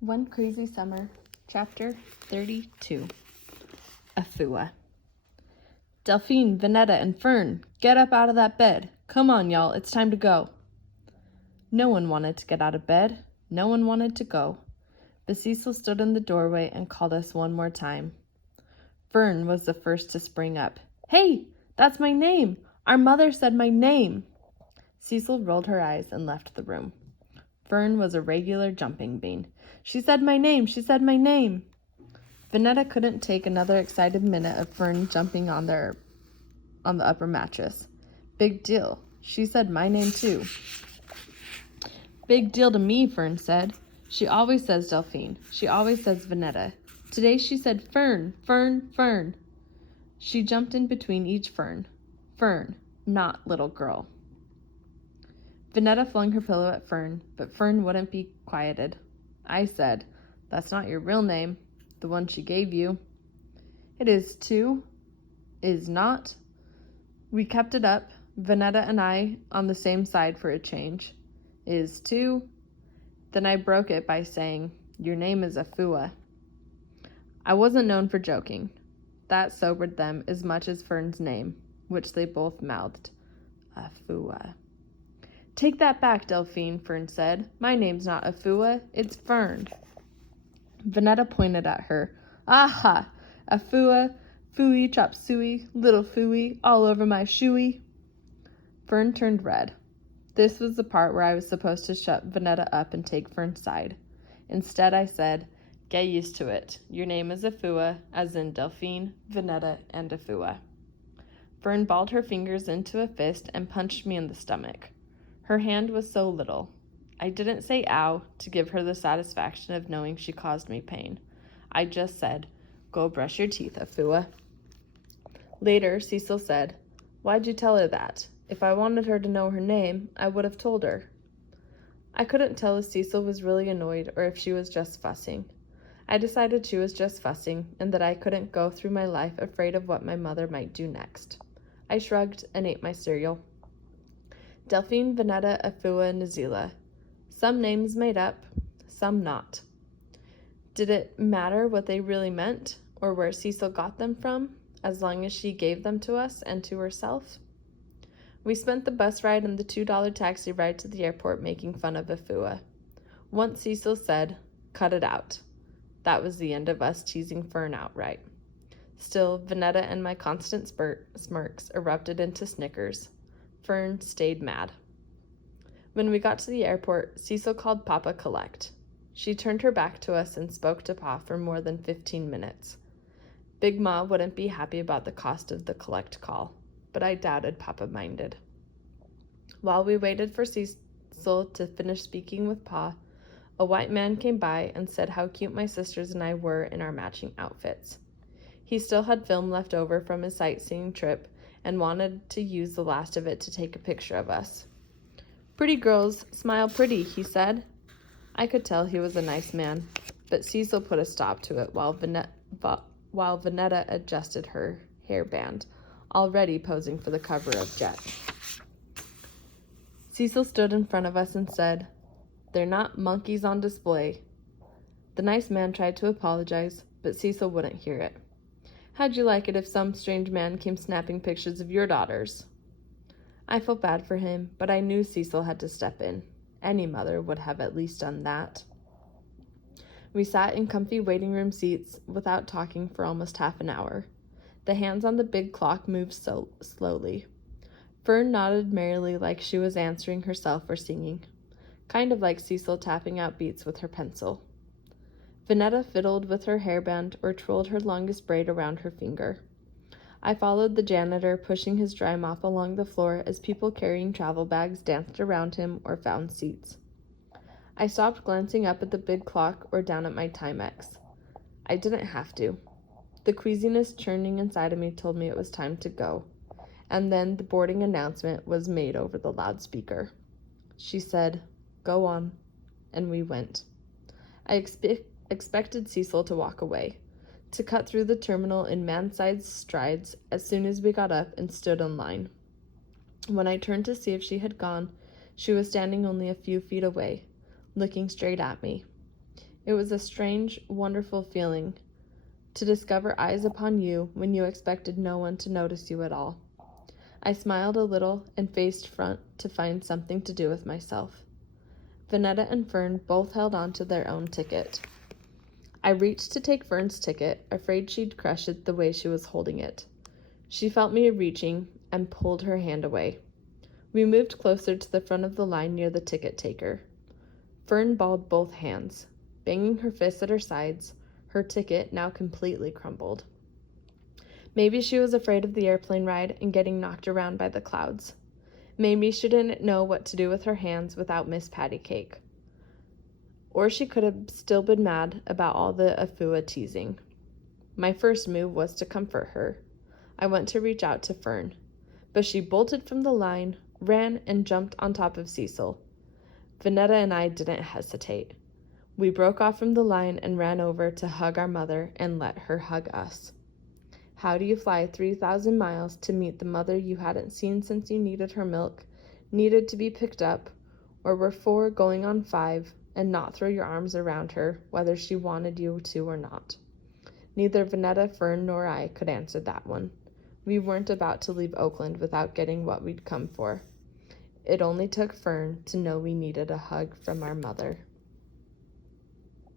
One Crazy Summer, Chapter 32. Afua. Delphine, Vanetta, and Fern, get up out of that bed. Come on, y'all, it's time to go. No one wanted to get out of bed. No one wanted to go. But Cecil stood in the doorway and called us one more time. Fern was the first to spring up. Hey, that's my name. Our mother said my name. Cecil rolled her eyes and left the room. Fern was a regular jumping bean. She said my name. She said my name. Vanetta couldn't take another excited minute of Fern jumping on the upper mattress. Big deal. She said my name too. Big deal to me, Fern said. She always says Delphine. She always says Vanetta. Today she said Fern, Fern, Fern. She jumped in between each Fern. Fern, not little girl. Vanetta flung her pillow at Fern, but Fern wouldn't be quieted. I said, "That's not your real name, the one she gave you." "It is too." "Is not." We kept it up, Vanetta and I on the same side for a change. "Is too." Then I broke it by saying, "Your name is Afua." I wasn't known for joking. That sobered them as much as Fern's name, which they both mouthed. Afua. "Take that back, Delphine," Fern said. "My name's not Afua, it's Fern." Vanetta pointed at her. "Aha! Afua, Fooey, chop suey, little Fooey, all over my shoey." Fern turned red. This was the part where I was supposed to shut Vanetta up and take Fern's side. Instead, I said, "Get used to it. Your name is Afua, as in Delphine, Vanetta, and Afua." Fern balled her fingers into a fist and punched me in the stomach. Her hand was so little. I didn't say ow to give her the satisfaction of knowing she caused me pain. I just said, "Go brush your teeth, Afua." Later, Cecil said, "Why'd you tell her that? If I wanted her to know her name, I would have told her." I couldn't tell if Cecil was really annoyed or if she was just fussing. I decided she was just fussing and that I couldn't go through my life afraid of what my mother might do next. I shrugged and ate my cereal. Delphine, Vanetta, Afua, and Nazila. Some names made up, some not. Did it matter what they really meant or where Cecil got them from, as long as she gave them to us and to herself? We spent the bus ride and the $2 taxi ride to the airport making fun of Afua. Once Cecil said, "Cut it out." That was the end of us teasing Fern outright. Still, Vanetta and my constant smirks erupted into snickers. Fern stayed mad. When we got to the airport, Cecil called Papa collect. She turned her back to us and spoke to Pa for more than 15 minutes. Big Ma wouldn't be happy about the cost of the collect call, but I doubted Papa minded. While we waited for Cecil to finish speaking with Pa, a white man came by and said how cute my sisters and I were in our matching outfits. He still had film left over from his sightseeing trip and wanted to use the last of it to take a picture of us. "Pretty girls smile pretty," he said. I could tell he was a nice man, but Cecil put a stop to it while Vanetta adjusted her hairband, already posing for the cover of Jet. Cecil stood in front of us and said, "They're not monkeys on display." The nice man tried to apologize, but Cecil wouldn't hear it. "How'd you like it if some strange man came snapping pictures of your daughters?" I felt bad for him, but I knew Cecil had to step in. Any mother would have at least done that. We sat in comfy waiting room seats without talking for almost half an hour. The hands on the big clock moved so slowly. Fern nodded merrily like she was answering herself or singing, kind of like Cecil tapping out beats with her pencil. Vanetta fiddled with her hairband or twirled her longest braid around her finger. I followed the janitor, pushing his dry mop along the floor as people carrying travel bags danced around him or found seats. I stopped glancing up at the big clock or down at my Timex. I didn't have to. The queasiness churning inside of me told me it was time to go, and then the boarding announcement was made over the loudspeaker. She said, "Go on," and we went. I expected Cecil to walk away, to cut through the terminal in man-sized strides as soon as we got up and stood in line. When I turned to see if she had gone, she was standing only a few feet away, looking straight at me. It was a strange, wonderful feeling to discover eyes upon you when you expected no one to notice you at all. I smiled a little and faced front to find something to do with myself. Vanetta and Fern both held on to their own ticket. I reached to take Fern's ticket, afraid she'd crush it the way she was holding it. She felt me reaching and pulled her hand away. We moved closer to the front of the line near the ticket taker. Fern balled both hands, banging her fists at her sides, her ticket now completely crumbled. Maybe she was afraid of the airplane ride and getting knocked around by the clouds. Maybe she didn't know what to do with her hands without Miss Patty Cake. Or she could have still been mad about all the Afua teasing. My first move was to comfort her. I went to reach out to Fern, but she bolted from the line, ran, and jumped on top of Cecil. Vanetta and I didn't hesitate. We broke off from the line and ran over to hug our mother and let her hug us. How do you fly 3,000 miles to meet the mother you hadn't seen since you needed her milk, needed to be picked up, or were 4 going on 5, and not throw your arms around her, whether she wanted you to or not? Neither Vanetta, Fern, nor I could answer that one. We weren't about to leave Oakland without getting what we'd come for. It only took Fern to know we needed a hug from our mother.